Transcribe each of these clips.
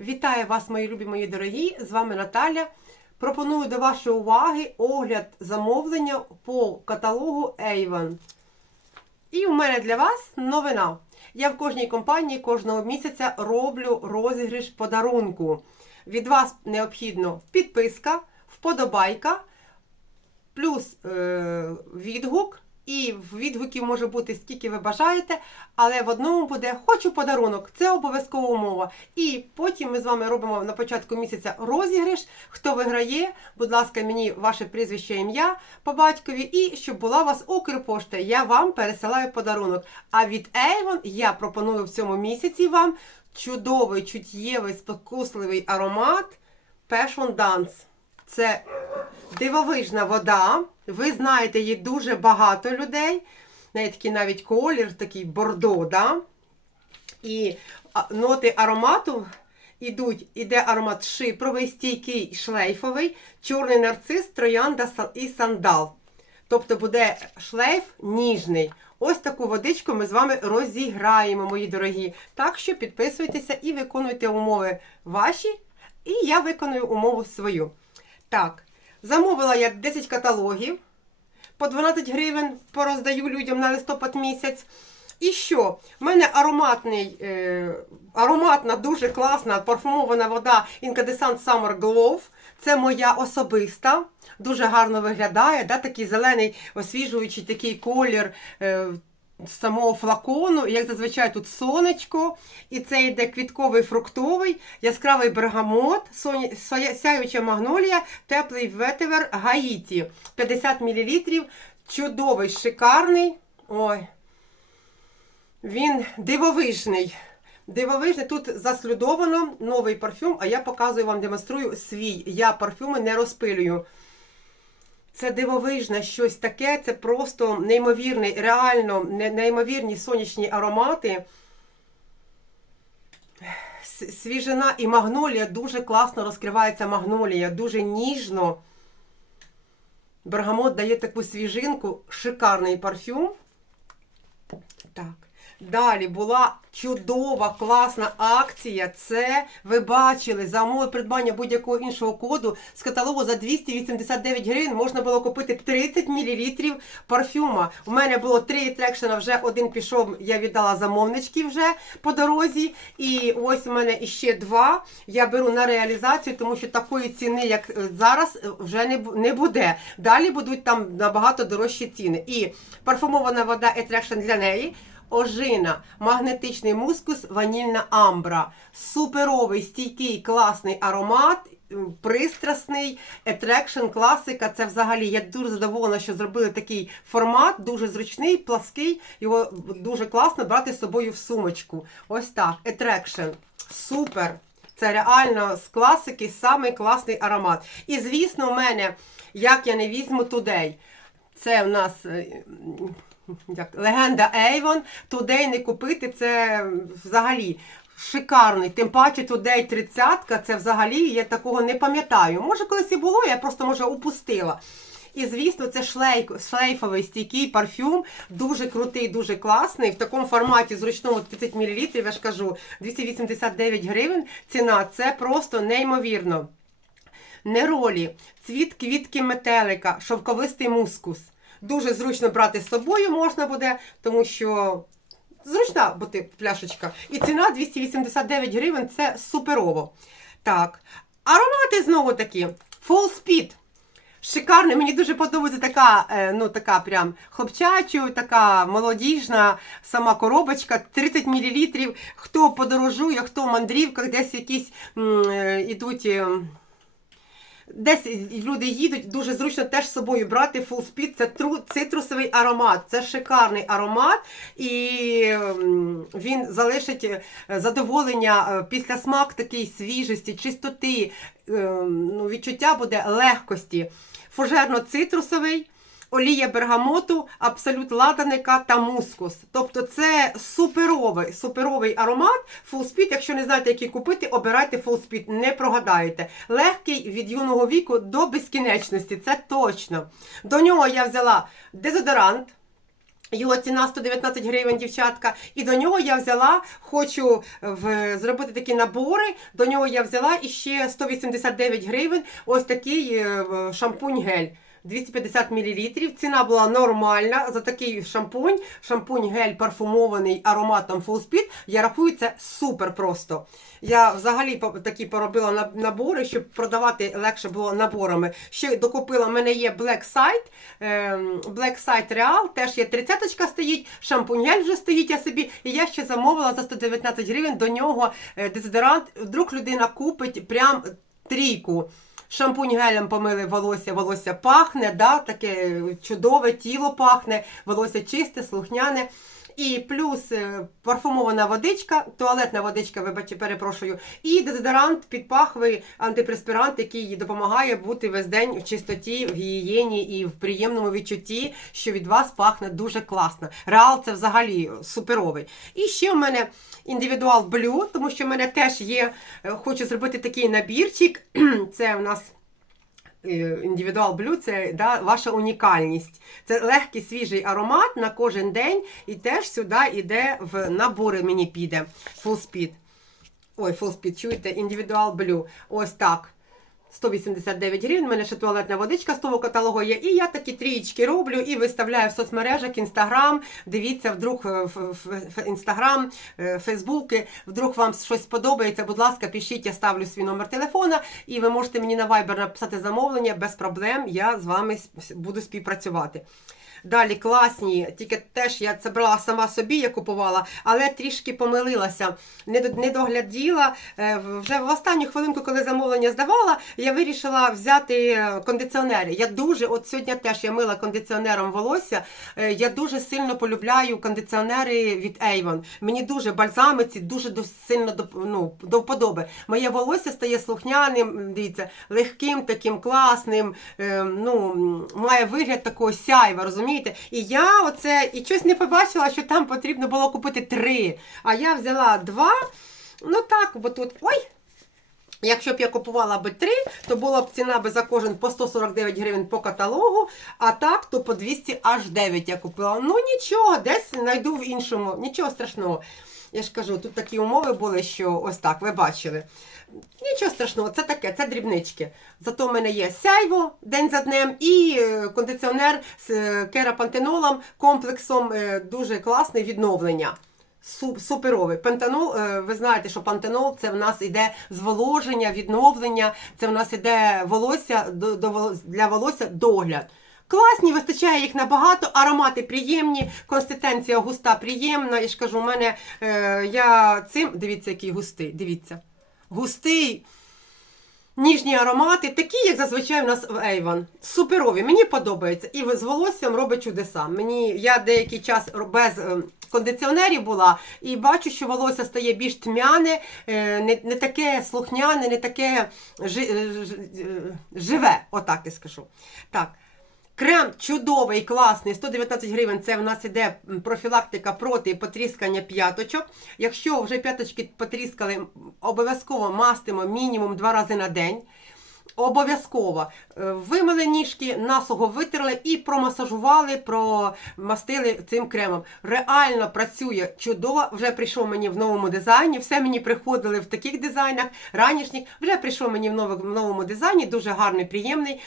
Вітаю вас, мої любі, мої дорогі! З вами Наталя. Пропоную до вашої уваги огляд замовлення по каталогу Avon. І у мене для вас новина. Я в кожній компанії кожного місяця роблю розіграш подарунку. Від вас необхідно підписка, вподобайка, плюс е- відгук. І відгуків може бути скільки ви бажаєте, але в одному буде хочу подарунок. Це обов'язкова умова. І потім ми з вами робимо на початку місяця розіграш. Хто виграє, будь ласка, мені ваше прізвище, ім'я по батькові, і щоб була у вас Укрпошта, я вам пересилаю подарунок. А від Avon я пропоную в цьому місяці вам чудовий, чуттєвий, спокусливий аромат Passion Dance. Це дивовижна вода. Ви знаєте, її дуже багато людей. Навіть такий навіть колір, такий бордо, да? І ноти аромату ідуть, іде аромат шипровий, стійкий, шлейфовий, чорний нарцис, троянда і сандал. Тобто буде шлейф ніжний. Ось таку водичку ми з вами розіграємо, мої дорогі. Так що підписуйтеся і виконуйте умови ваші, і я виконую умову свою. Так, замовила я 10 каталогів. По 12 гривень пороздаю людям на листопад місяць. І що? У мене ароматний, е, ароматна, дуже класна парфумована вода Incandescent Summer Glow. Це моя особиста. Дуже гарно виглядає. Да? Такий зелений, освіжуючий такий колір. Е, самого флакону, як зазвичай тут сонечко, і це йде квітковий фруктовий, яскравий бергамот, соня- сяюча магнолія, теплий ветивер Гаїті. 50 мл. Чудовий, шикарний. Ой. Він дивовижний. Дивовижний, тут заслюдовано новий парфюм, а я показую вам, демонструю свій. Я парфюми не розпилюю. Це дивовижне щось таке, це просто неймовірний, реально неймовірні сонячні аромати. Свіжина і магнолія дуже класно розкривається магнолія, дуже ніжно. Бергамот дає таку свіжинку, шикарний парфюм. Так. Далі була чудова, класна акція. Це ви бачили за умови придбання будь-якого іншого коду з каталогу за 289 гривень можна було купити 30 мл парфюма. У мене було три трекшена, вже один пішов, я віддала замовнички вже по дорозі. І ось у мене іще два. Я беру на реалізацію, тому що такої ціни, як е, зараз, е, вже не, буде. Далі будуть там набагато дорожчі ціни. І парфумована вода Attraction для неї. Ожина, магнетичний мускус, ванільна амбра. Суперовий, стійкий, класний аромат. Пристрасний, Attraction, класика. Це взагалі я дуже задоволена, що зробили такий формат, дуже зручний, плаский. Його дуже класно брати з собою в сумочку. Ось так. Attraction. Супер. Це реально з класики самий класний аромат. І звісно, у мене, як я не візьму Today. Це в нас е, як, легенда Avon. Today не купити це взагалі шикарний. Тим паче Today 30 це взагалі я такого не пам'ятаю. Може, колись і було, я просто може упустила. І, звісно, це шлейк, шлейфовий стійкий парфюм, дуже крутий, дуже класний. В такому форматі зручному 30 мл, я ж кажу, 289 гривень. Ціна це просто неймовірно. Неролі, цвіт квітки метелика, шовковистий мускус. Дуже зручно брати з собою можна буде, тому що зручна бути пляшечка. І ціна 289 гривень це суперово. Так, аромати знову таки. Full Speed. Шикарний, мені дуже подобається така, е, ну така прям хлопчачу, така молодіжна сама коробочка, 30 мл. Хто подорожує, хто в мандрівках, десь якісь м, е, ідуть. Десь люди їдуть, дуже зручно теж з собою брати Full Speed. Це тру, цитрусовий аромат. Це шикарний аромат, і він залишить е, задоволення е, після смак такий свіжості, чистоти. е, Ну, відчуття буде легкості. Фужерно-цитрусовий. Олія бергамоту, абсолют ладаника та мускус. Тобто це суперовий, суперовий аромат. Full Speed. Якщо не знаєте, який купити, обирайте Full Speed, не прогадаєте. Легкий від юного віку до безкінечності, це точно. До нього я взяла дезодорант. Його ціна 119 гривень, дівчатка. І до нього я взяла, хочу в, зробити такі набори. До нього я взяла іще 189 гривень. Ось такий е, шампунь-гель. 250 мл. Ціна була нормальна за такий шампунь. Шампунь-гель парфумований ароматом Full Speed. Я рахую, це супер просто. Я взагалі такі поробила набори, щоб продавати легше було наборами. Ще докупила, в мене є Black Side, ем, Black Side Real, теж є 30-ка стоїть, шампунь-гель вже стоїть я собі. І я ще замовила за 119 гривень до нього е, дезодорант. Вдруг людина купить прям трійку. Шампунь гелем помили волосся, волосся пахне, да, таке чудове тіло пахне, волосся чисте, слухняне. І плюс е, парфумована водичка, туалетна водичка, вибачте, перепрошую, і дезодорант під пахви, антипреспірант, який допомагає бути весь день в чистоті, в гігієні і в приємному відчутті, що від вас пахне дуже класно. Реал це взагалі суперовий. І ще в мене індивідуал блю, тому що в мене теж є, е, хочу зробити такий набірчик. Це у нас індивідуал блю це да, ваша унікальність. Це легкий свіжий аромат на кожен день, і теж сюди йде в набори мені піде. Full Speed. Ой, Full Speed, чуєте, індивідуал блю. Ось так. 189 гривень, у мене ще туалетна водичка з того каталогу є. І я такі трієчки роблю і виставляю в соцмережах, інстаграм. Дивіться, вдруг е, в- інстаграм, е, фейсбуки, вдруг вам щось сподобається. Будь ласка, пишіть, я ставлю свій номер телефона, і ви можете мені на Viber написати замовлення без проблем. Я з вами буду співпрацювати. Далі класні, тільки теж я це брала сама собі, я купувала, але трішки помилилася, не, догляділа. Е, Вже в останню хвилинку, коли замовлення здавала, я вирішила взяти е, кондиціонери. Я дуже, от сьогодні теж я мила кондиціонером волосся. Е, Я дуже сильно полюбляю кондиціонери від Avon. Мені дуже бальзамиці, дуже сильно ну, до вподоби. Моє волосся стає слухняним, дивіться, легким, таким класним. ну, має вигляд такого сяйва, розумієте? І я оце і щось не побачила, що там потрібно було купити три. А я взяла два. Ну так, бо тут. Ой! Якщо б я купувала би три, то була б ціна би за кожен по 149 гривень по каталогу, а так то по 200 аж 9 я купила. Ну нічого, десь знайду в іншому, нічого страшного. Я ж кажу, тут такі умови були, що ось так, ви бачили. Нічого страшного, це таке, це дрібнички. Зато в мене є сяйво день за днем і е, кондиціонер з е, керапантенолом, комплексом е, дуже класне відновлення. Су- Суперовий. Пентанол, е, ви знаєте, що пантенол це в нас іде зволоження, відновлення, це в нас іде волосся для волосся догляд. Класні, вистачає їх набагато, аромати приємні, консистенція густа, приємна. Я ж кажу, у мене е, я цим, дивіться, який густий, дивіться. Густий, ніжні аромати, такі, як зазвичай у нас в Avon. Суперові, мені подобається. І з волоссям робить чудеса. Мені я деякий час без е, кондиціонерів була і бачу, що волосся стає більш тьмяне, е, не, не таке слухняне, не таке е, живе. Отак я скажу. Так. Крем чудовий, класний, 119 гривень. Це в нас іде профілактика проти потріскання п'яточок. Якщо вже п'яточки потріскали, обов'язково мастимо мінімум два рази на день. Обов'язково Е, вимили ніжки, насухо витерли і промасажували, промастили цим кремом. Реально працює чудово. Вже прийшов мені в новому дизайні. Все мені приходили в таких дизайнах ранішніх. Вже прийшов мені в новому дизайні, дуже гарний, приємний.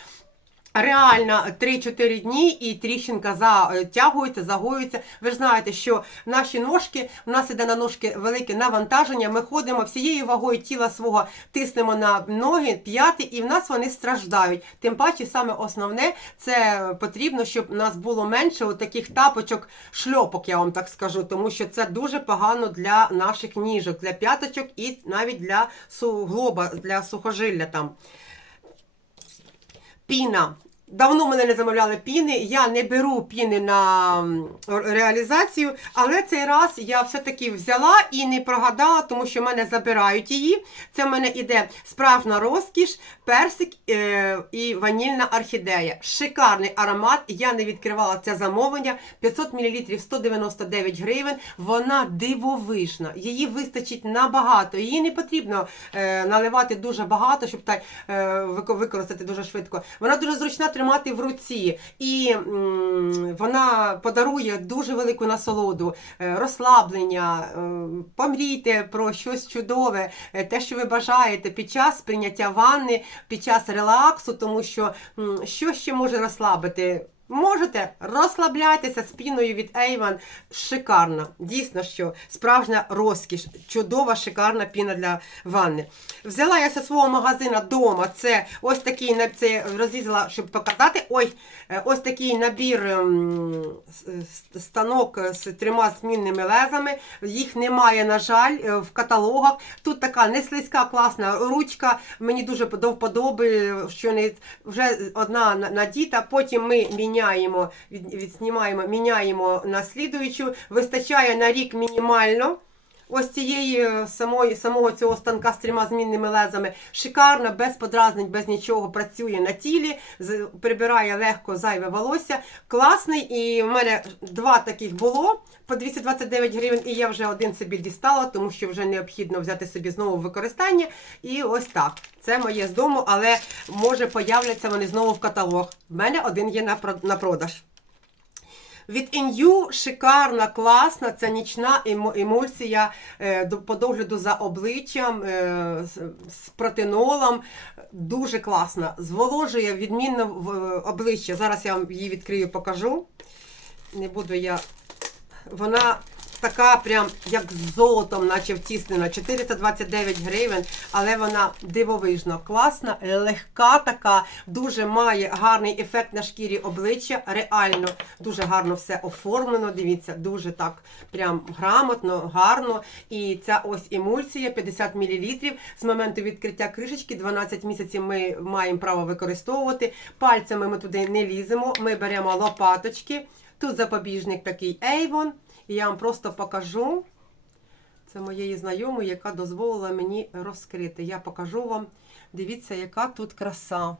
Реально 3-4 дні і тріщинка затягується, загоюється. Ви ж знаєте, що наші ножки, у нас іде на ножки велике навантаження. Ми ходимо всією вагою тіла свого, тиснемо на ноги, п'яти, і в нас вони страждають. Тим паче, саме основне, це потрібно, щоб у нас було менше таких тапочок, шльопок, я вам так скажу, тому що це дуже погано для наших ніжок, для п'яточок і навіть для суглоба, для сухожилля там. Піна. Давно мене не замовляли піни. Я не беру піни на реалізацію, але цей раз я все-таки взяла і не прогадала, тому що в мене забирають її. Це в мене іде справжня розкіш, персик е, і ванільна орхідея. Шикарний аромат. Я не відкривала це замовлення. 500 мл 199 гривень. Вона дивовижна. Її вистачить набагато. Її не потрібно е, наливати дуже багато, щоб так е, використати дуже швидко. Вона дуже зручна, тримати в руці, і вона подарує дуже велику насолоду, е, розслаблення. е, Помрійте про щось чудове, е, те, що ви бажаєте під час прийняття ванни, під час релаксу, тому що що ще може розслабити? Можете розслабляйтеся з піною від Avon. Шикарна. Дійсно, що справжня розкіш, чудова, шикарна піна для ванни. Взяла я зі свого магазина дома. Це ось такий це розрізала, щоб показати. Ой, е, ось такий набір ем, станок з трьома змінними лезами. Їх немає, на жаль, е, в каталогах. Тут така не слизька, класна ручка. Мені дуже до що не вже одна надіта. Потім ми міняємо, від, відснімаємо, міняємо на слідуючу. Вистачає на рік мінімально. Ось цієї е, самої, самого цього станка з трьома змінними лезами шикарна, без подразнень, без нічого працює на тілі, прибирає легко зайве волосся. Класний. І в мене два таких було по 229 гривень, і я вже один собі дістала, тому що вже необхідно взяти собі знову використання. І ось так. Це моє з дому, але може появляться вони знову в каталог. В мене один є на продаж. Від Ін'ю шикарна, класна, це нічна емульсія е, по догляду за обличчям е, з, з протинолом. Дуже класна. Зволожує відмінно в е, обличчя. Зараз я вам її відкрию, покажу. Не буду я. Вона така, прям як золотом, наче втіснена. 429 гривень, але вона дивовижно класна, легка така, дуже має гарний ефект на шкірі обличчя. Реально дуже гарно все оформлено. Дивіться, дуже так прям грамотно, гарно. І ця ось емульсія 50 мл. З моменту відкриття кришечки 12 місяців ми маємо право використовувати. Пальцями ми туди не ліземо. Ми беремо лопаточки. Тут запобіжник такий Avon. І я вам просто покажу. Це моєї знайомої, яка дозволила мені розкрити. Я покажу вам. Дивіться, яка тут краса.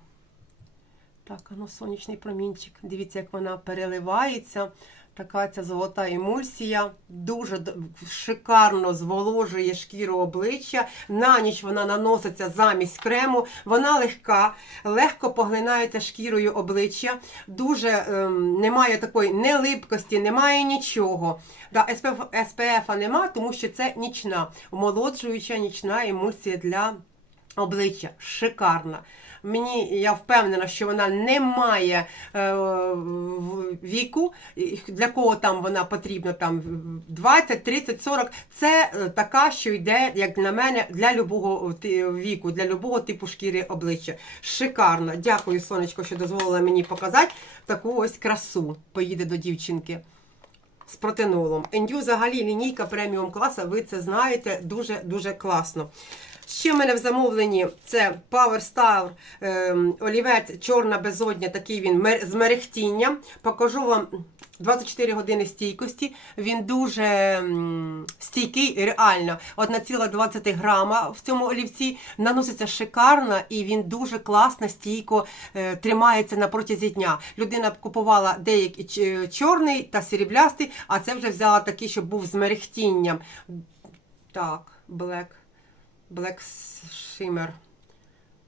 Так, ну сонячний промінчик. Дивіться, як вона переливається. Така ця золота емульсія. Дуже шикарно зволожує шкіру обличчя. На ніч вона наноситься замість крему. Вона легка, легко поглинається шкірою обличчя. Дуже ем, немає такої нелипкості, немає нічого. Да, SPF, SPF нема, тому що це нічна, омолоджуюча нічна емульсія для обличчя. Шикарна. Мені я впевнена, що вона не має е, віку, для кого там вона потрібна, там 20, 30, 40. Це е, така, що йде, як на мене, для любого віку, для любого типу шкіри обличчя. Шикарно. Дякую, сонечко, що дозволила мені показати таку ось красу. Поїде до дівчинки з протинолом. Ендю взагалі лінійка преміум класу, ви це знаєте, дуже-дуже класно. Ще в мене в замовленні це Power Star ем, олівець чорна безодня, такий він з мерехтінням. Покажу вам 24 години стійкості. Він дуже м, стійкий, реально. 1,20 грама в цьому олівці. Наноситься шикарно і він дуже класно, стійко е, тримається на протязі дня. Людина купувала деякий чорний та сріблястий, а це вже взяла такий, щоб був з мерехтінням. Так, Black. Black Shimmer.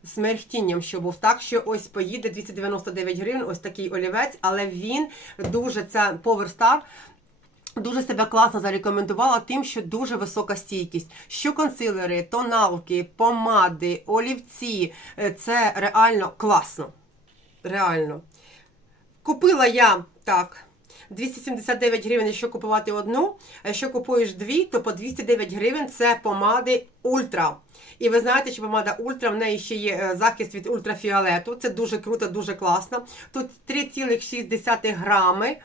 З мерехтінням, що був. Так що ось поїде 299 гривень, ось такий олівець, але він дуже, це Power Дуже себе класно зарекомендувала тим, що дуже висока стійкість. Що консилери, тоналки, помади, олівці. е, Це реально класно. Реально. Купила я так. 279 гривень, якщо купувати одну. А якщо купуєш дві, то по 209 гривень це помади Ультра. І ви знаєте, що помада Ультра, в неї ще є е, захист від ультрафіолету. Це дуже круто, дуже класно. Тут 3,6 грами.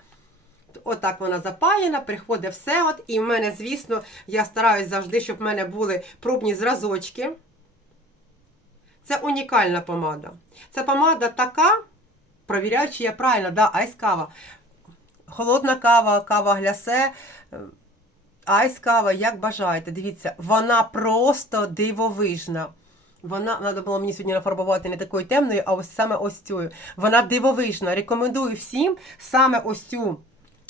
Отак вона запаяна, приходить все. От, і в мене, звісно, я стараюсь завжди, щоб в мене були пробні зразочки. Це унікальна помада. Це помада така, провіряю, чи я правильно, да, айс кава. Холодна кава, кава глясе, е, айс кава, як бажаєте. Дивіться, вона просто дивовижна. Вона треба було мені сьогодні нафарбувати не такою темною, а ось саме ось цю. Вона дивовижна. Рекомендую всім саме ось цю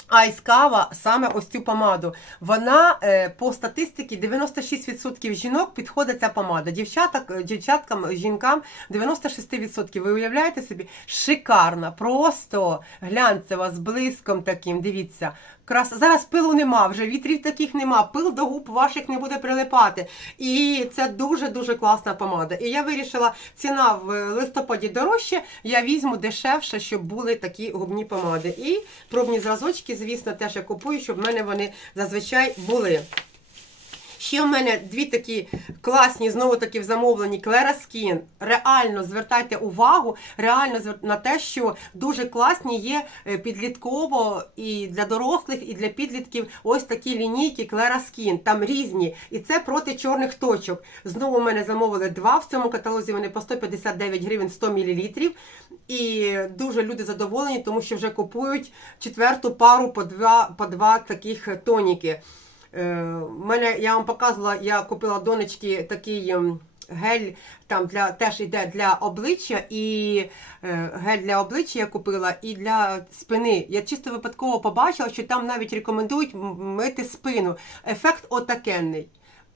Айс кава саме ось цю помаду. Вона е, по статистиці 96% жінок підходить ця помада. Дівчаток, дівчаткам, жінкам 96%. Ви уявляєте собі? Шикарна, просто глянцева з блиском таким. Дивіться. Крас... Зараз пилу нема, вже вітрів таких нема, пил до губ ваших не буде прилипати. І це дуже-дуже класна помада. І я вирішила, ціна в листопаді дорожче, я візьму дешевше, щоб були такі губні помади. І пробні зразочки, звісно, теж я купую, щоб в мене вони зазвичай були. Ще в мене дві такі класні, знову таки в замовленні Клера Skin. Реально звертайте увагу, реально на те, що дуже класні є е, підлітково і для дорослих, і для підлітків ось такі лінійки Клера Skin. Там різні. І це проти чорних точок. Знову в мене замовили два. В цьому каталозі вони по 159 гривень 100 мл. І дуже люди задоволені, тому що вже купують четверту пару по два, по два таких тоніки. Е, мене, я вам показувала, я купила донечки такий ем, гель, там для, теж йде для обличчя, і е, гель для обличчя я купила і для спини. Я чисто випадково побачила, що там навіть рекомендують мити спину. Ефект отакенний.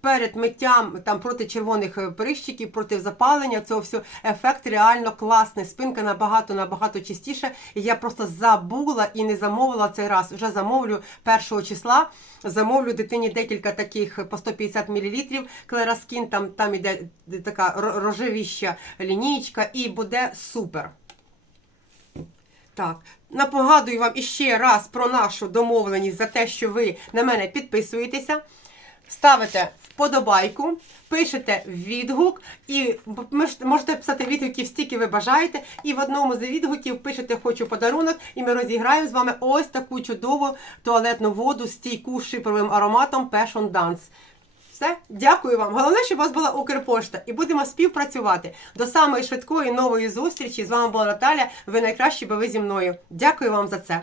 Перед миттям там проти червоних е, прищиків, проти запалення, цього все ефект реально класний. Спинка набагато набагато чистіше. І я просто забула і не замовила цей раз. Вже замовлю першого числа. Замовлю дитині декілька таких по 150 мл. Клераскін, там, там іде така рожевіща лінійка, і буде супер. Так, напогадую вам іще раз про нашу домовленість за те, що ви на мене підписуєтеся, ставите вподобайку, пишете відгук, і можете писати відгуків стільки ви бажаєте. І в одному з відгуків пишете Хочу подарунок, і ми розіграємо з вами ось таку чудову туалетну воду стійку з шипровим ароматом Passion Dance. Все, дякую вам. Головне, щоб у вас була Укрпошта, і будемо співпрацювати. До самої швидкої нової зустрічі. З вами була Наталя. Ви найкращі, бо ви зі мною. Дякую вам за це.